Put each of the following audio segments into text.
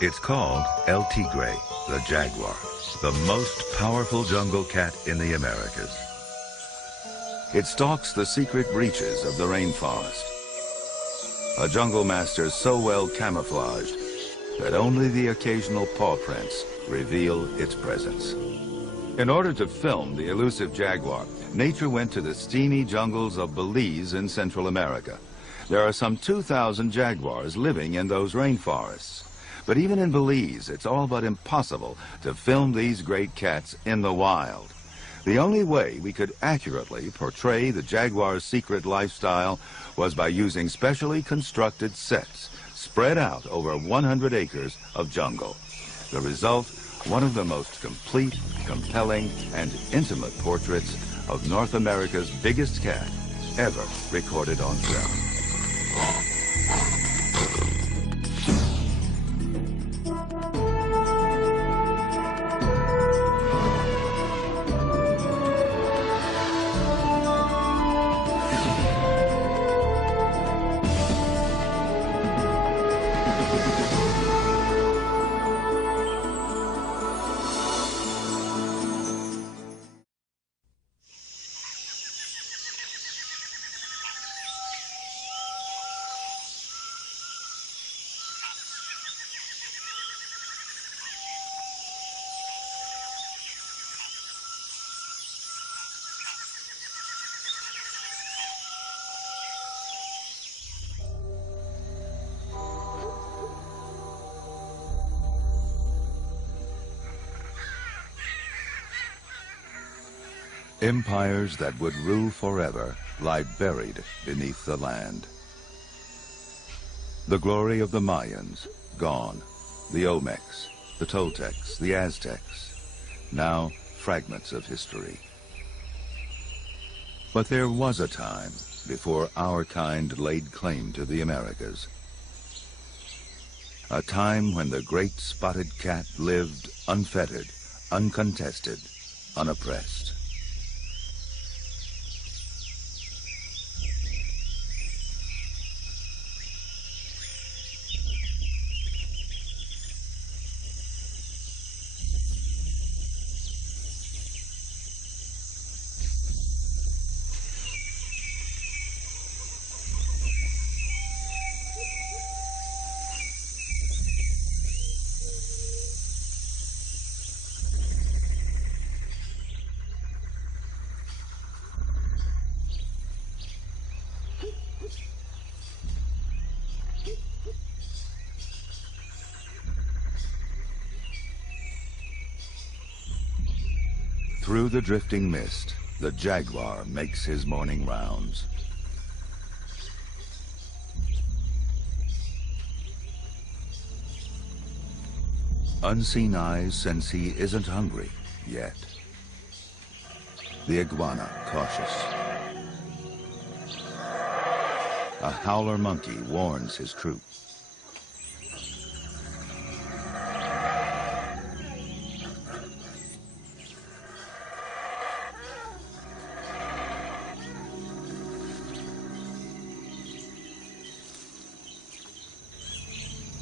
It's called El Tigre, the Jaguar, the most powerful jungle cat in the Americas. It stalks the secret reaches of the rainforest, a jungle master so well camouflaged that only the occasional paw prints reveal its presence. In order to film the elusive jaguar, nature went to the steamy jungles of Belize in Central America. There are some 2,000 jaguars living in those rainforests. But even in Belize, it's all but impossible to film these great cats in the wild. The only way we could accurately portray the jaguar's secret lifestyle was by using specially constructed sets spread out over 100 acres of jungle. The result, one of the most complete, compelling, and intimate portraits of North America's biggest cat ever recorded on film. Empires that would rule forever lie buried beneath the land. The glory of the Mayans, gone. The Olmecs, the Toltecs, the Aztecs, now fragments of history. But there was a time before our kind laid claim to the Americas. A time when the great spotted cat lived unfettered, uncontested, unoppressed. Through the drifting mist, the jaguar makes his morning rounds. Unseen eyes sense he isn't hungry yet. The iguana cautious. A howler monkey warns his troop.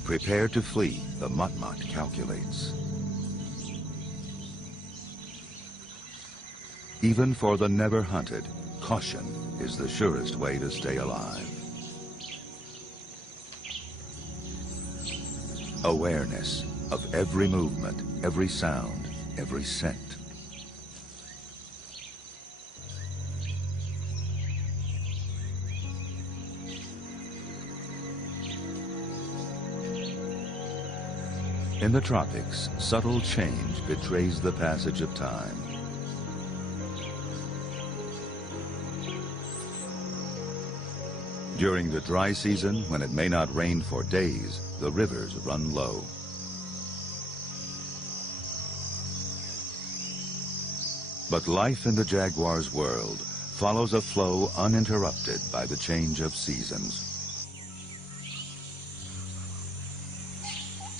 Prepare to flee, the mutmut calculates. Even for the never hunted, caution is the surest way to stay alive. Awareness of every movement, every sound, every scent. In the tropics, subtle change betrays the passage of time. During the dry season, when it may not rain for days, the rivers run low. But life in the jaguar's world follows a flow uninterrupted by the change of seasons.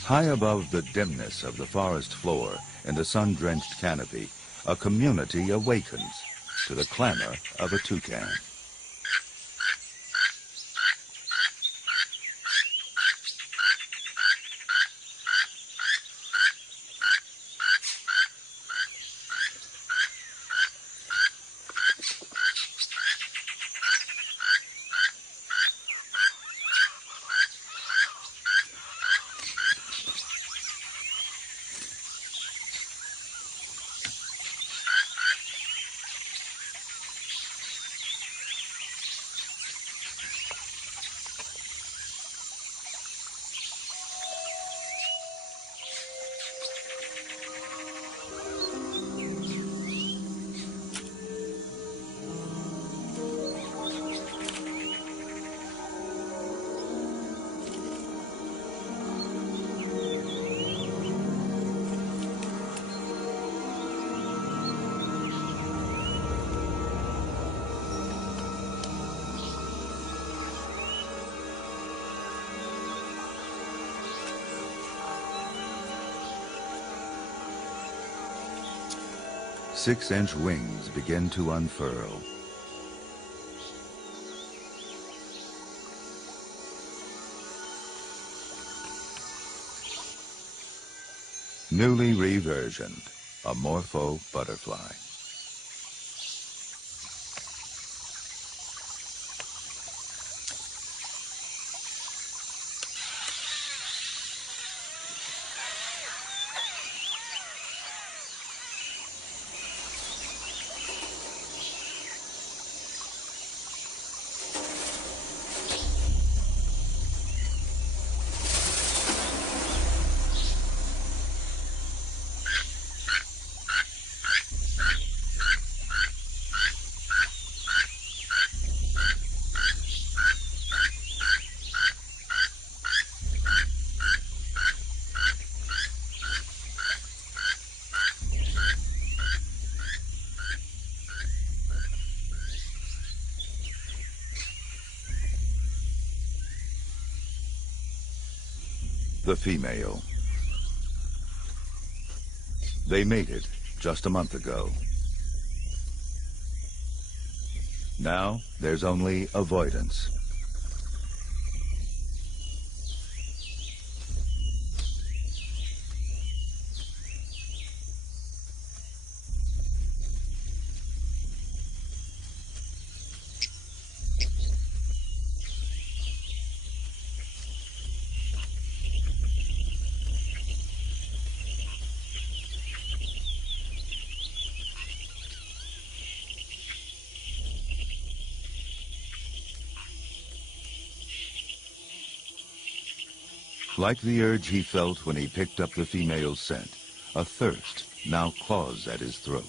High above the dimness of the forest floor, in the sun-drenched canopy, a community awakens to the clamor of a toucan. 6-inch wings begin to unfurl. Newly reversioned, a morpho butterfly. The female. They mated just a month ago. Now there's only avoidance. Like the urge he felt when he picked up the female's scent, a thirst now claws at his throat.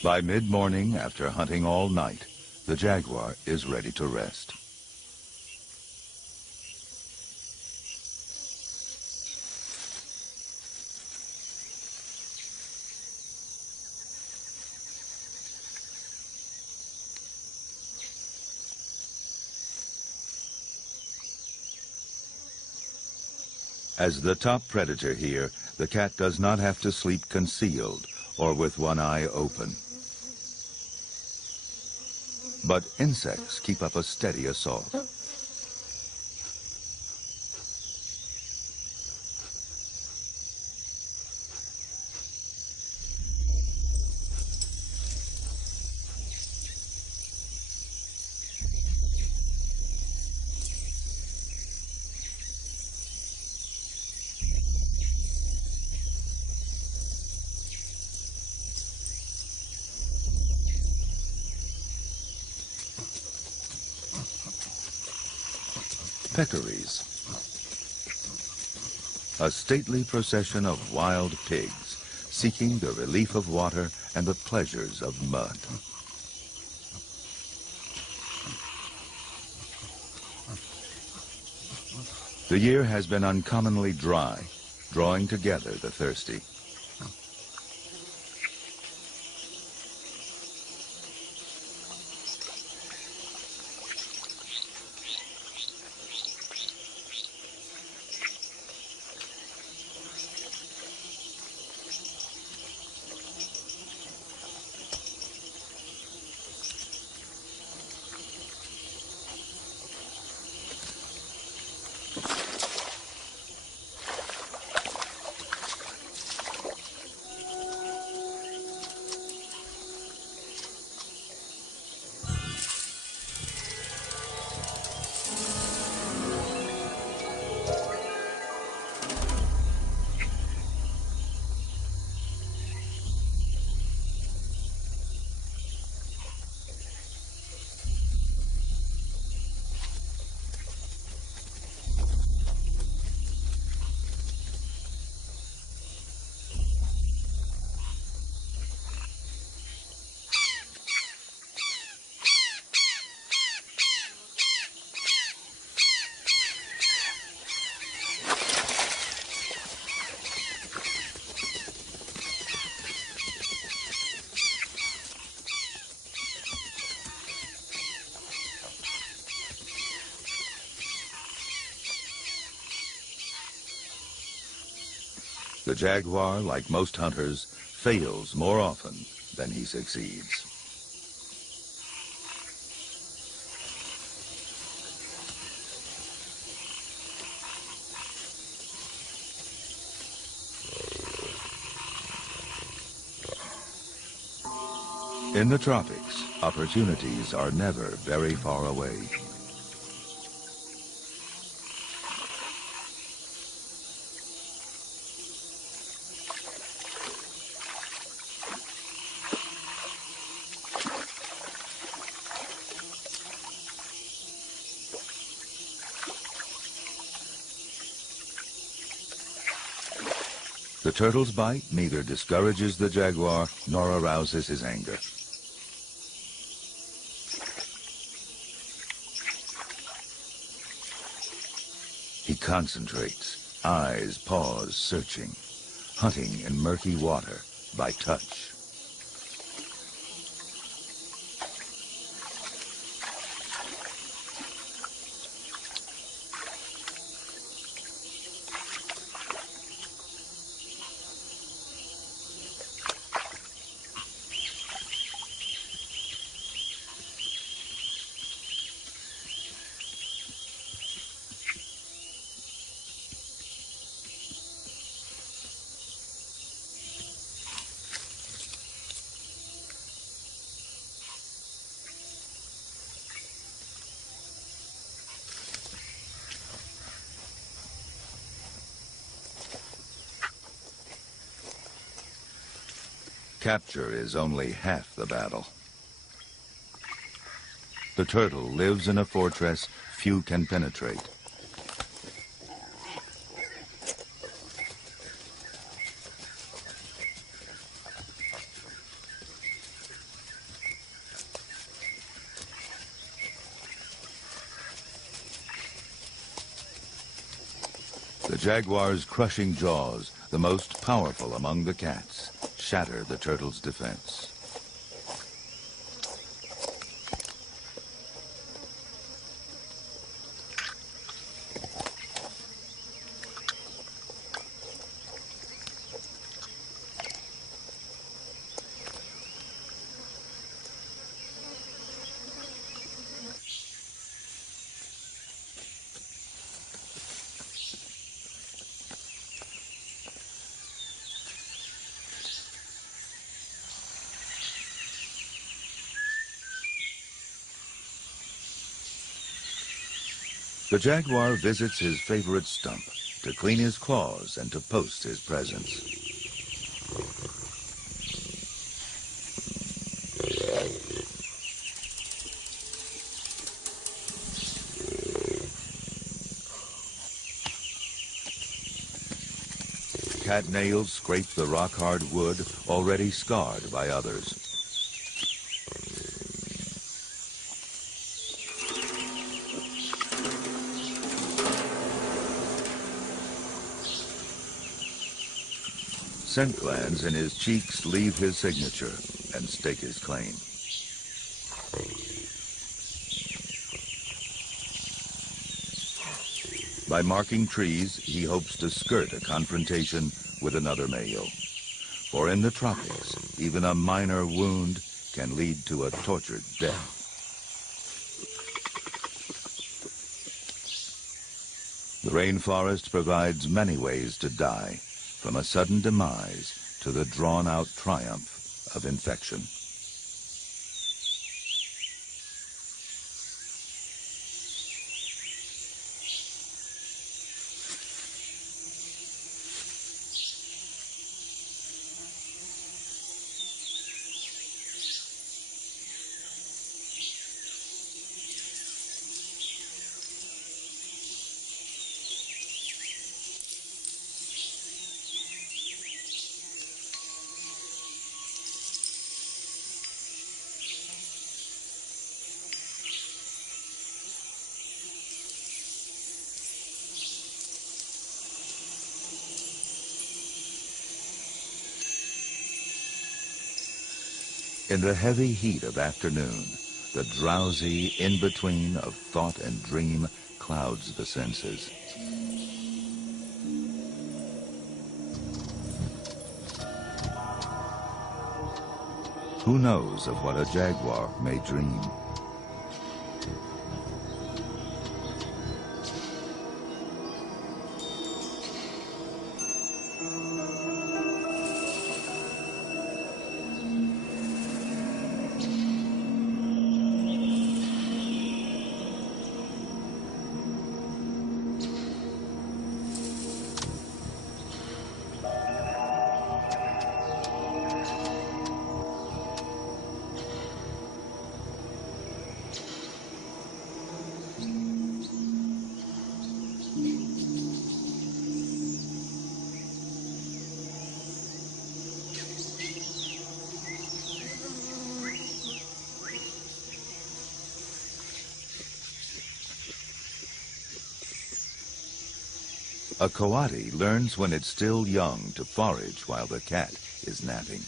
By mid-morning, after hunting all night, the jaguar is ready to rest. As the top predator here, the cat does not have to sleep concealed or with one eye open. But insects keep up a steady assault. Peccaries. A stately procession of wild pigs seeking the relief of water and the pleasures of mud. The year has been uncommonly dry, drawing together the thirsty. The jaguar, like most hunters, fails more often than he succeeds. In the tropics, opportunities are never very far away. The turtle's bite neither discourages the jaguar nor arouses his anger. He concentrates, eyes, paws searching, hunting in murky water by touch. Capture is only half the battle. The turtle lives in a fortress few can penetrate. The jaguar's crushing jaws, the most powerful among the cats, shatter the turtle's defense. The jaguar visits his favorite stump to clean his claws and to post his presence. Cat nails scrape the rock-hard wood already scarred by others. Scent glands in his cheeks leave his signature and stake his claim. By marking trees, he hopes to skirt a confrontation with another male. For in the tropics, even a minor wound can lead to a tortured death. The rainforest provides many ways to die, from a sudden demise to the drawn-out triumph of infection. In the heavy heat of afternoon, the drowsy in-between of thought and dream clouds the senses. Who knows of what a jaguar may dream? A coati learns when it's still young to forage while the cat is napping.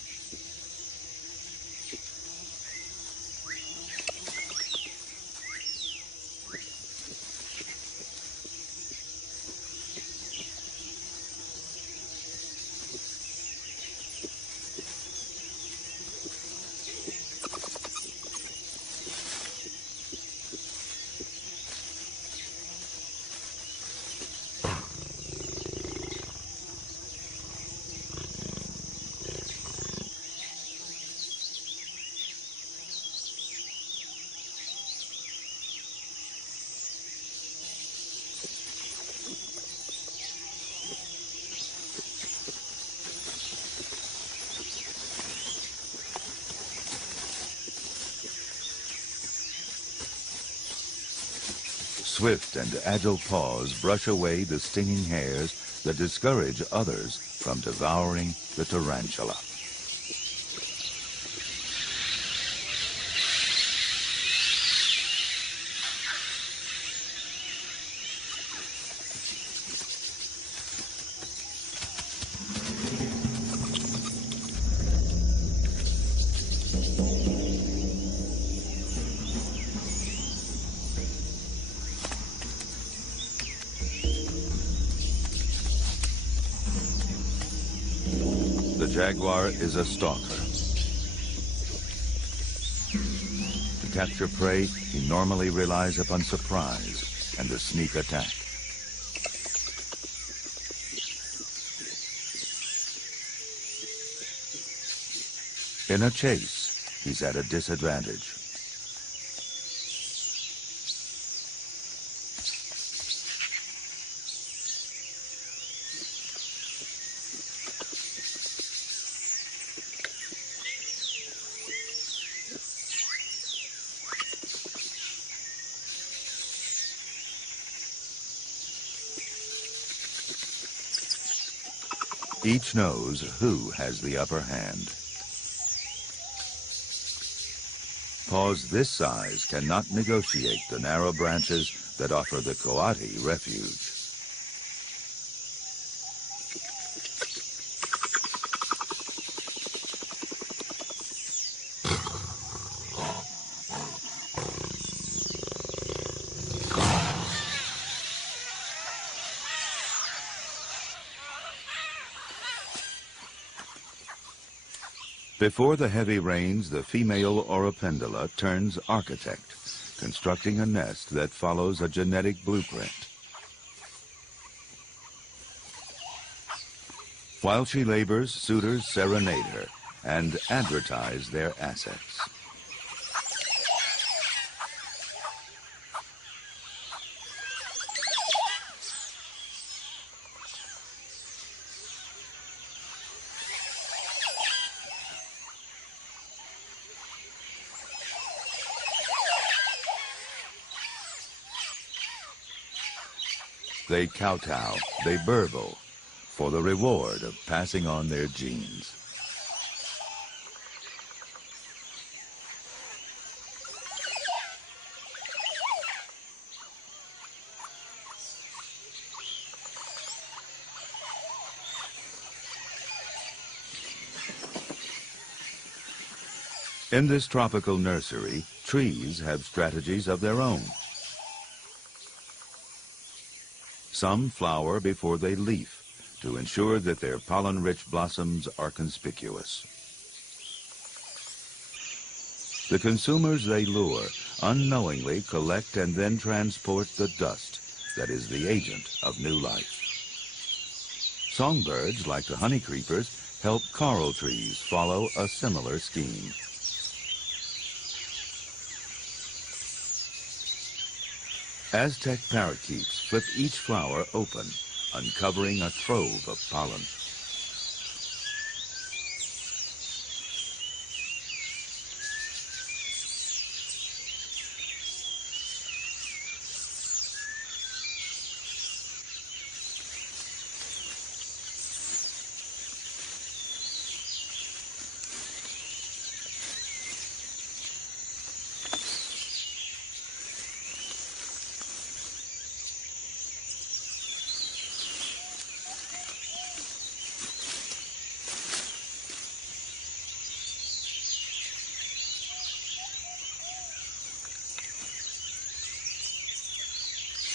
Swift and agile paws brush away the stinging hairs that discourage others from devouring the tarantula. The jaguar is a stalker. To capture prey, he normally relies upon surprise and a sneak attack. In a chase, he's at a disadvantage. Each knows who has the upper hand. Paws this size cannot negotiate the narrow branches that offer the coati refuge. Before the heavy rains, the female Oripendula turns architect, constructing a nest that follows a genetic blueprint. While she labors, suitors serenade her and advertise their assets. They kowtow, they burble, for the reward of passing on their genes. In this tropical nursery, trees have strategies of their own. Some flower before they leaf to ensure that their pollen-rich blossoms are conspicuous. The consumers they lure unknowingly collect and then transport the dust that is the agent of new life. Songbirds, like the honey creepers, help coral trees follow a similar scheme. Aztec parakeets flip each flower open, uncovering a trove of pollen.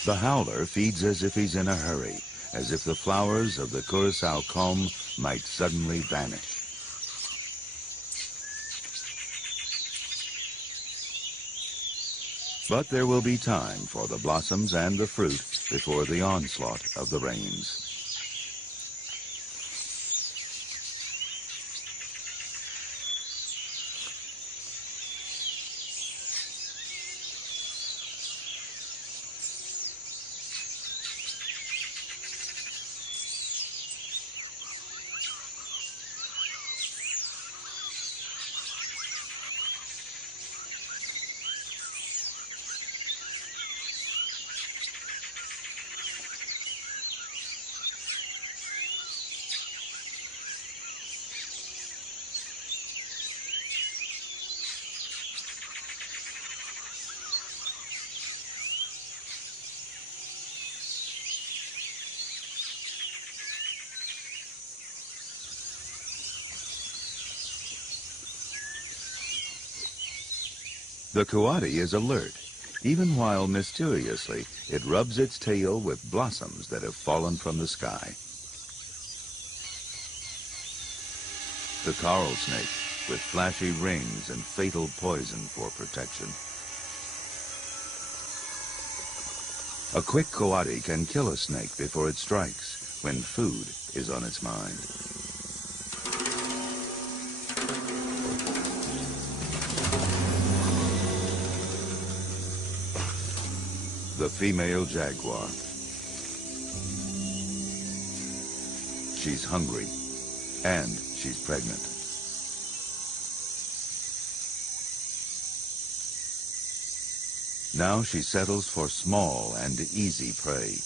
The howler feeds as if he's in a hurry, as if the flowers of the Curacao comb might suddenly vanish. But there will be time for the blossoms and the fruit before the onslaught of the rains. The coati is alert, even while mysteriously it rubs its tail with blossoms that have fallen from the sky. The coral snake, with flashy rings and fatal poison for protection. A quick coati can kill a snake before it strikes, when food is on its mind. The female jaguar. She's hungry, and she's pregnant. Now she settles for small and easy prey.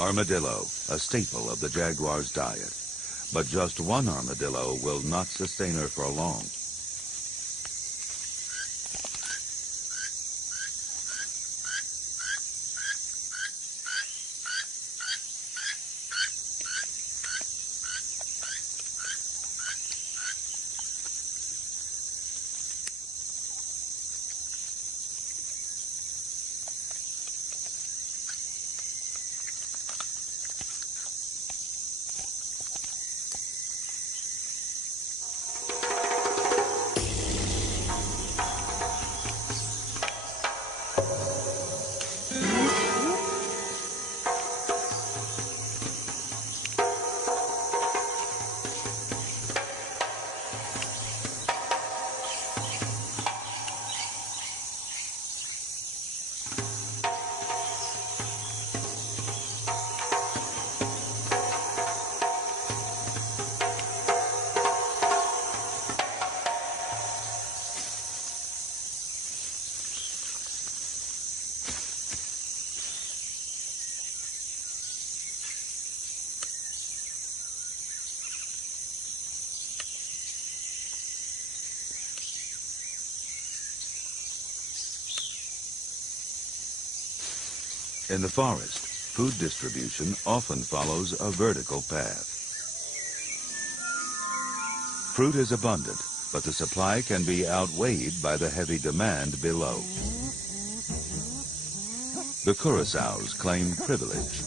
Armadillo, a staple of the jaguar's diet. But just one armadillo will not sustain her for long. In the forest, food distribution often follows a vertical path. Fruit is abundant, but the supply can be outweighed by the heavy demand below. The curassows claim privilege.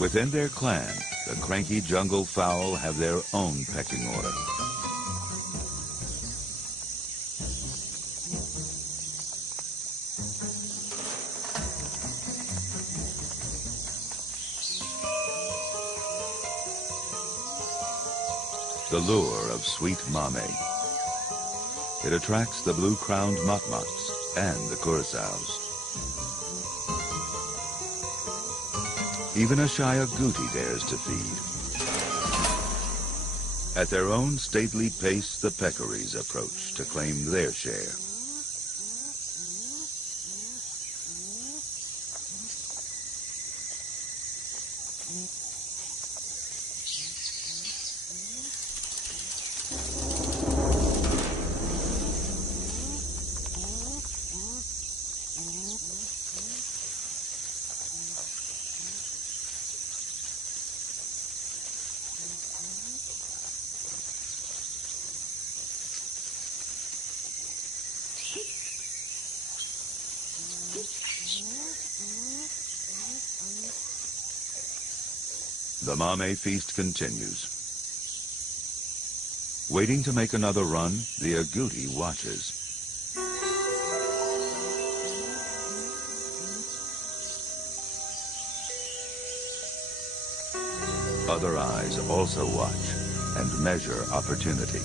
Within their clan, the cranky jungle fowl have their own pecking order. The lure of sweet mame. It attracts the blue-crowned motmots and the curassows. Even a shy agouti dares to feed. At their own stately pace, the peccaries approach to claim their share. The mame feast continues. Waiting to make another run, the agouti watches. Other eyes also watch and measure opportunity.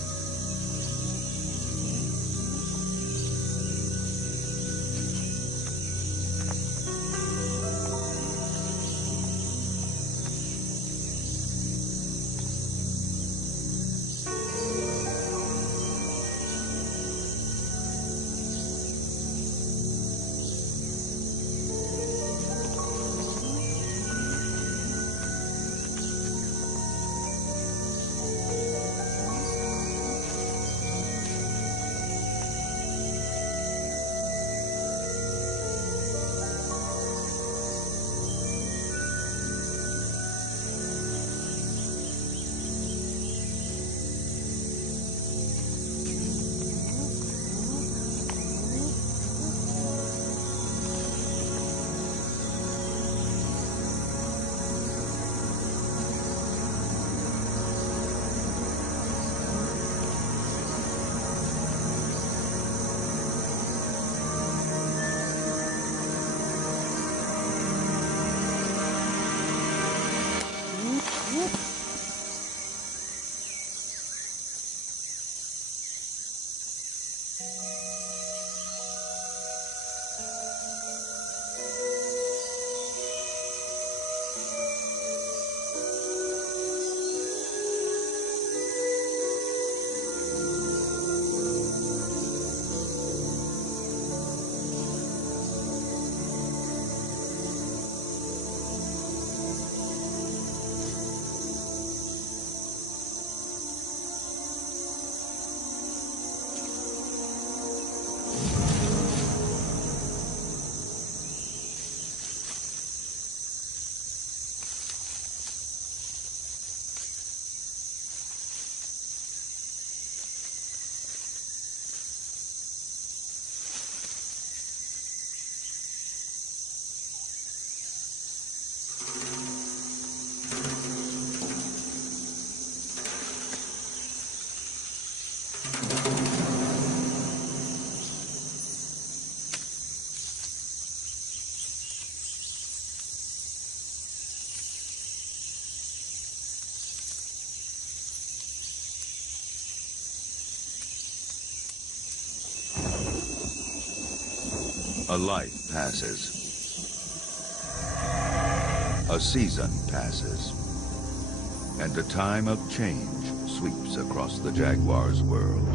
A life passes. A season passes. And a time of change sweeps across the Jaguar's world.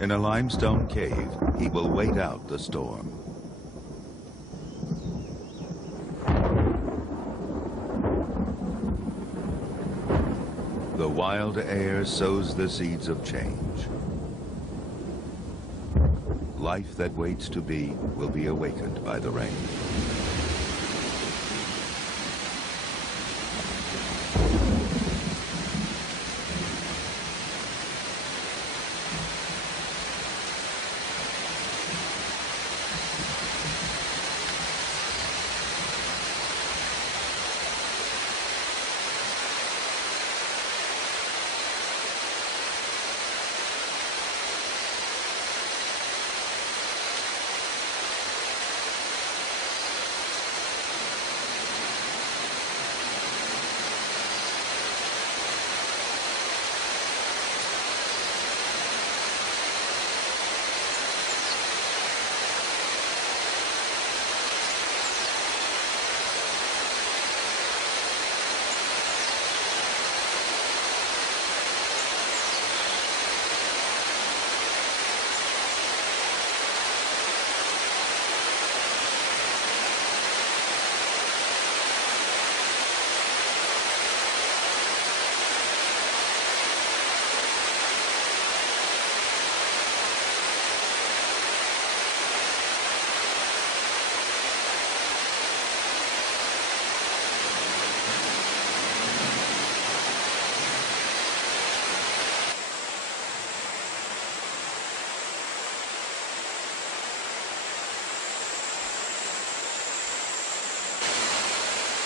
In a limestone cave, he will wait out the storm. The wild air sows the seeds of change. Life that waits to be will be awakened by the rain.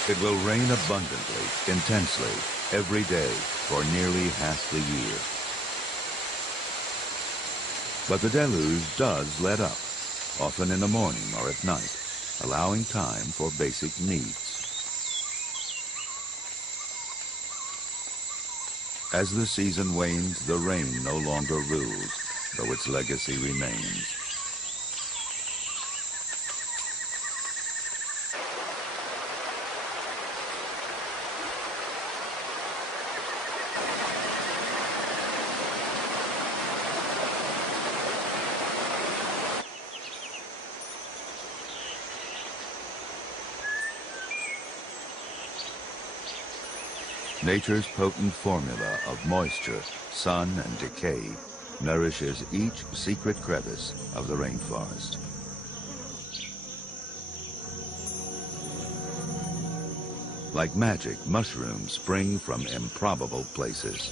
It will rain abundantly, intensely, every day for nearly half the year. But the deluge does let up, often in the morning or at night, allowing time for basic needs. As the season wanes, the rain no longer rules, though its legacy remains. Nature's potent formula of moisture, sun, and decay nourishes each secret crevice of the rainforest. Like magic, mushrooms spring from improbable places.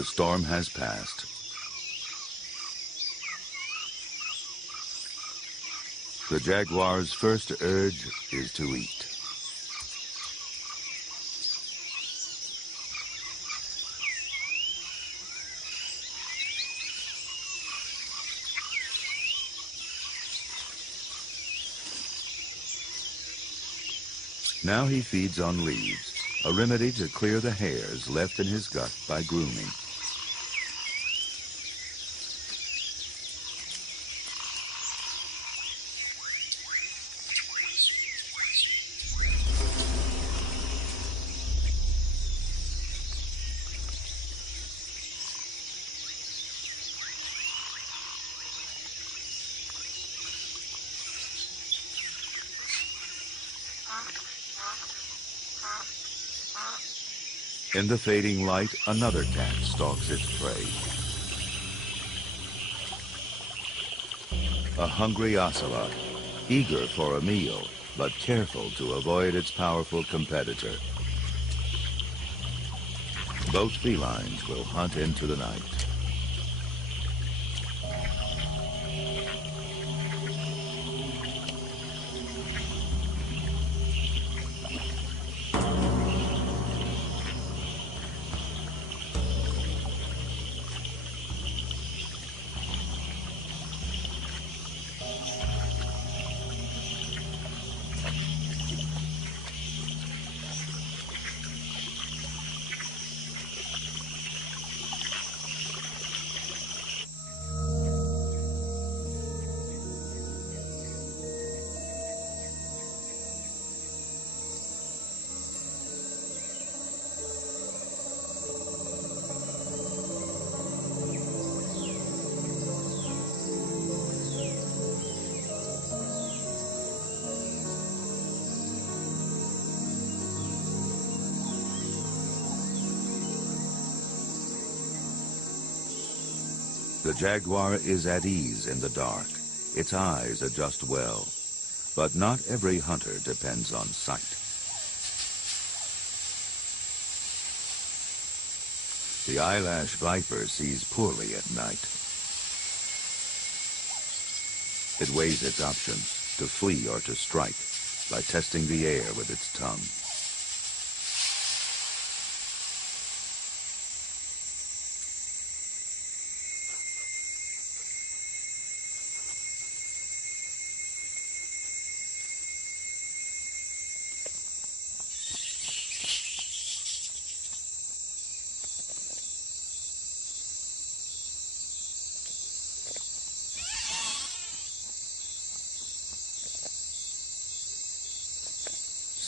The storm has passed. The jaguar's first urge is to eat. Now he feeds on leaves, a remedy to clear the hairs left in his gut by grooming. In the fading light, another cat stalks its prey. A hungry ocelot, eager for a meal, but careful to avoid its powerful competitor. Both felines will hunt into the night. The jaguar is at ease in the dark. Its eyes adjust well, but not every hunter depends on sight. The eyelash viper sees poorly at night. It weighs its options, to flee or to strike, by testing the air with its tongue.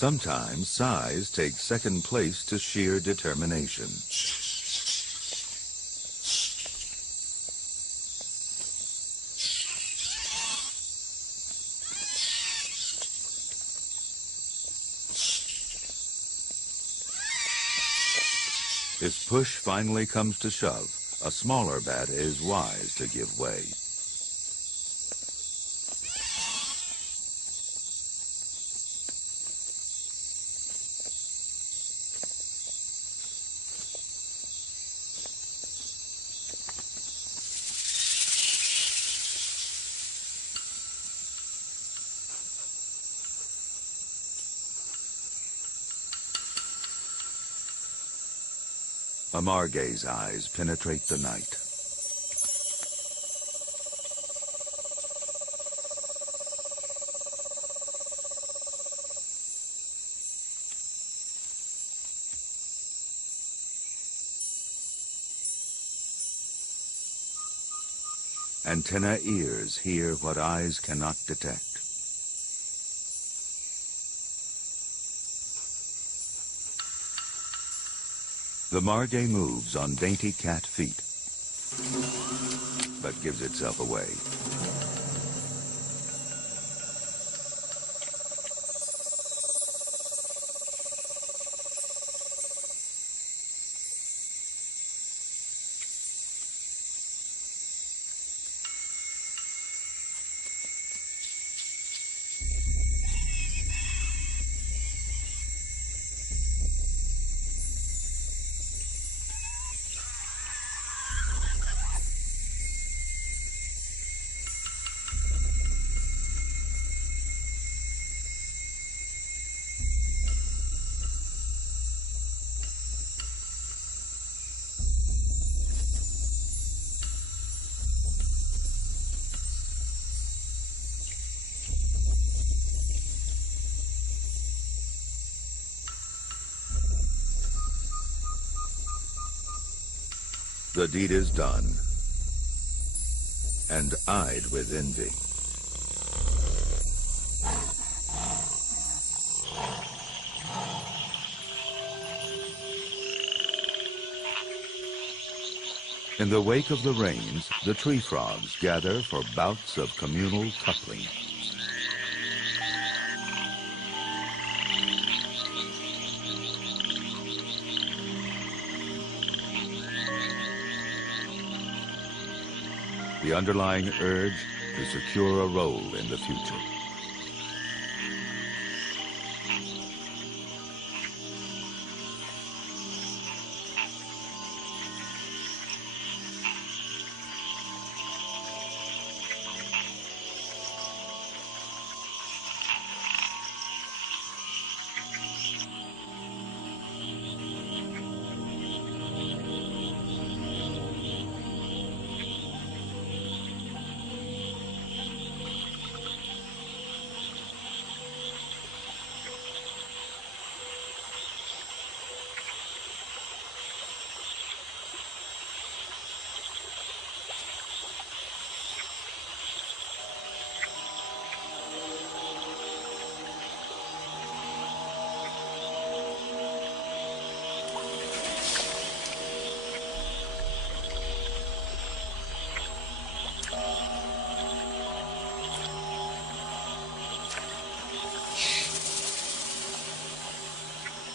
Sometimes size takes second place to sheer determination. If push finally comes to shove, a smaller bat is wise to give way. A margay's eyes penetrate the night. Antenna ears hear what eyes cannot detect. The margay moves on dainty cat feet, but gives itself away. The deed is done, and eyed with envy. In the wake of the rains, the tree frogs gather for bouts of communal coupling. The underlying urge to secure a role in the future.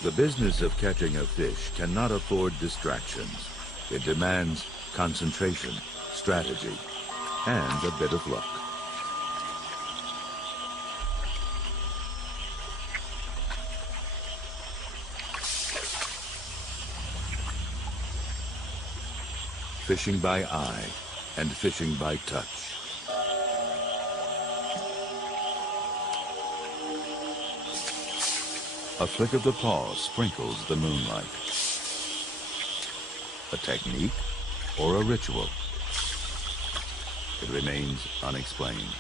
The business of catching a fish cannot afford distractions. It demands concentration, strategy, and a bit of luck. Fishing by eye and fishing by touch. A flick of the paw sprinkles the moonlight. A technique or a ritual? It remains unexplained.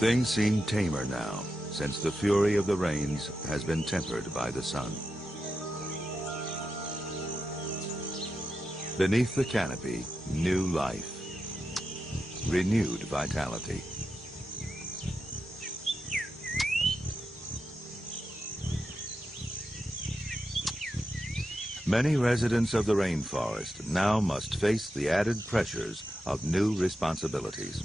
Things seem tamer now, since the fury of the rains has been tempered by the sun. Beneath the canopy, new life, renewed vitality. Many residents of the rainforest now must face the added pressures of new responsibilities.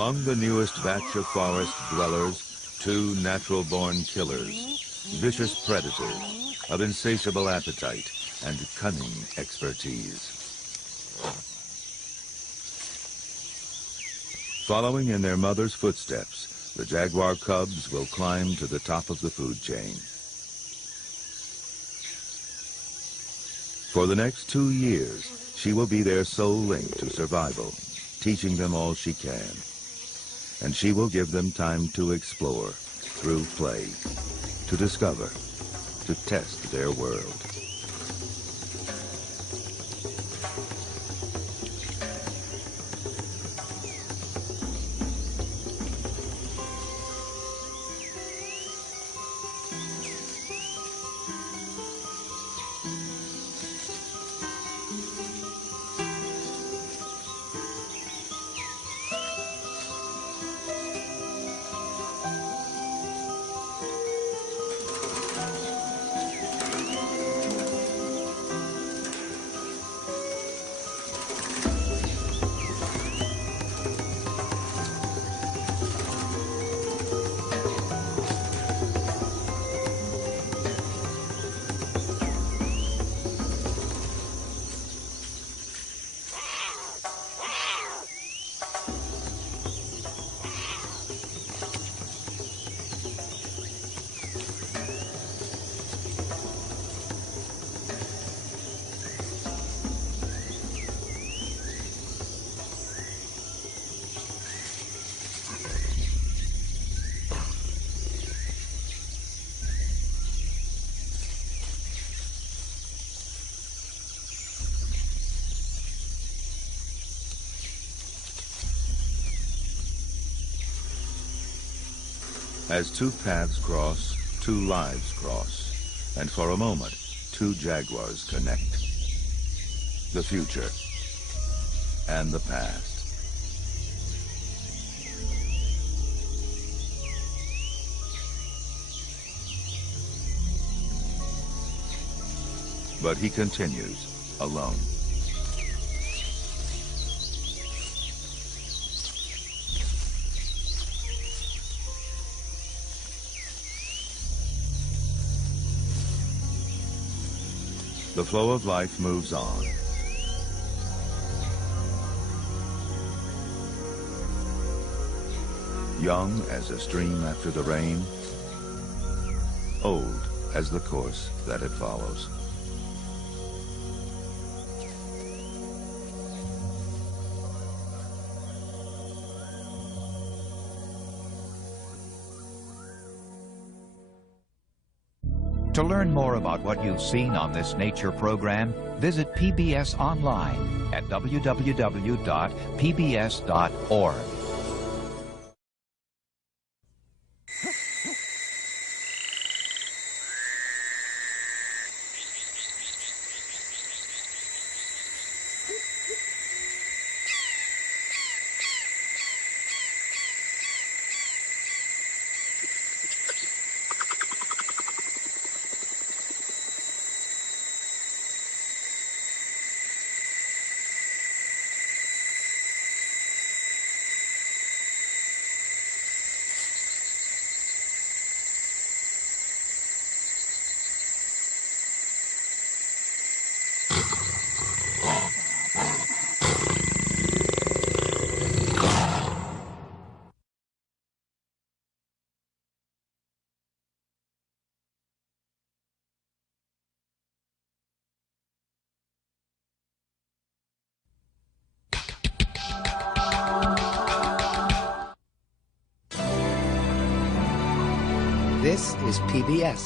Among the newest batch of forest dwellers, two natural-born killers, vicious predators of insatiable appetite and cunning expertise. Following in their mother's footsteps, the jaguar cubs will climb to the top of the food chain. For the next 2 years, she will be their sole link to survival, teaching them all she can. And she will give them time to explore, through play, to discover, to test their world. As two paths cross, two lives cross, and for a moment, two jaguars connect. The future and the past. But he continues, alone. The flow of life moves on. Young as a stream after the rain, old as the course that it follows. To learn more about what you've seen on this nature program, visit PBS online at www.pbs.org. This is PBS.